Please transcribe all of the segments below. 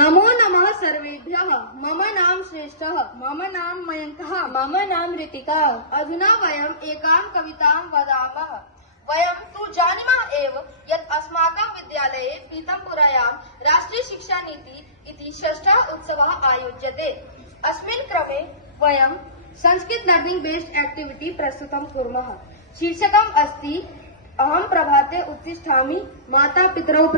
नमो नमः सर्वेभ्यः। मम नाम श्रेष्ठः। मम नाम मयंकः। मम नाम ऋतिका। अधुना वयम् एकां कवितां वदामः। वयं तु जानीमः एव यत् अस्माकं विद्यालये पीतमपुरायां राष्ट्रियशिक्षानीति इति षष्ठः उत्सवः आयोज्यते। अस्मिन् क्रमे वयं संस्कृत लर्निंग बेस्ड एक्टिविटी प्रस्तुतं कुर्मः। शीर्षकम् अस्ति अहं प्रभाते उत्तिष्ठामि माता पितरौ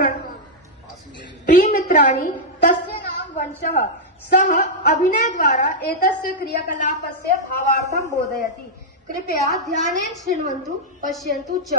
प्रियमित्राणि तस्य नाम वंशः। सः अभिनयद्वारा एतस्य क्रियाकलापस्य भावार्थं बोधयति। कृपया ध्यानेन शृण्वन्तु पश्यन्तु च।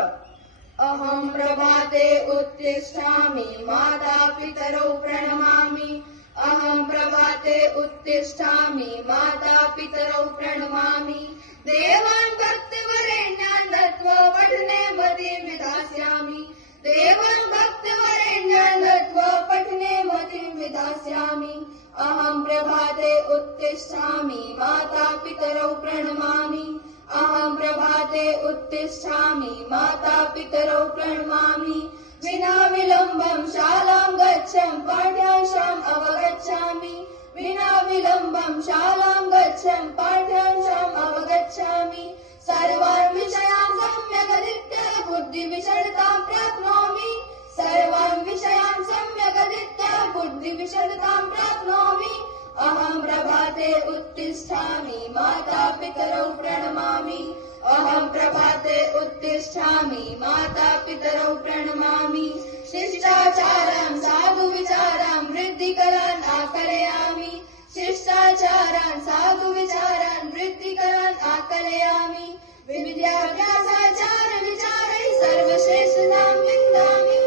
अहं प्रभाते उत्तिष्ठामि माता पितरौ प्रणमामि। अहं प्रभाते उत्तिष्ठामि माता पितरौ प्रणमामि। देवान् भक्तवरेण्यान् दत्त्वा पठने मतिं विधास्यामि। देवान् भक्तवरेण्यान् दत्त्वा पठने मतिं विधास्यामि। अहं प्रभाते उत्तिष्ठामि माता पितरौ प्रणमामि। अहं प्रभाते उत्तिष्ठामि माता पितरौ प्रणमामि। विना विलम्बं शालां गच्छं पाठ्यांशम् अवगच्छामि। विना विलम्बं शालां गच्छं पाठ्यांशम् अवगच्छामि। सर्वान् विषयान् सम्यक् अधीत्य बुद्धिविशदतां प्राप्नोमि। सर्वान् विषयान् सम्यक् अधीत्य बुद्धिविशदतां प्राप्नोमि। अहं प्रभाते उत्तिष्ठामि माता पितरौ प्रणमामि। अहं प्रभाते उत्तिष्ठामि माता पितरौ प्रणमामि। शिष्टाचारान् साधु विचारान् वृद्धिकरान् आकलयामि। शिष्टाचारान् साधु विचारान् वृद्धिकरान् आकलयामि। विद्याभ्यासाचार विचारैः सर्वश्रेष्ठतां विन्दामि।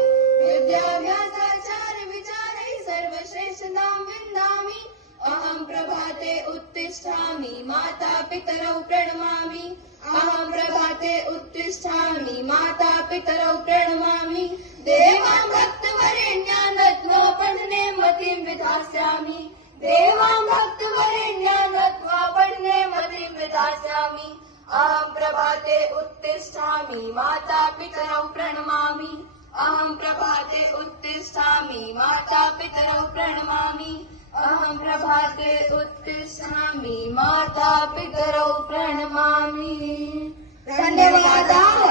विद्याभ्यासाचार विचारैः सर्वश्रेष्ठतां विन्दामि। अहं प्रभाते उत्तिष्ठामि माता पितरौ प्रणमामि। अहं प्रभाते उत्तिष्ठामि माता पितरौ प्रणमामि। देवान् भक्तवरेण्यान् दत्त्वा पठने मतिं विधास्यामि। देवान् भक्तवरेण्यान् दत्त्वा पठने मतिं विधास्यामि। अहं प्रभाते उत्तिष्ठामि माता पितरौ प्रणमामि। अहं प्रभाते उत्तिष्ठामि माता पितरौ प्रणमामि। अहं प्रभाते उत्तिष्ठामि माता पितरौ प्रणमामि। धन्यवादाः।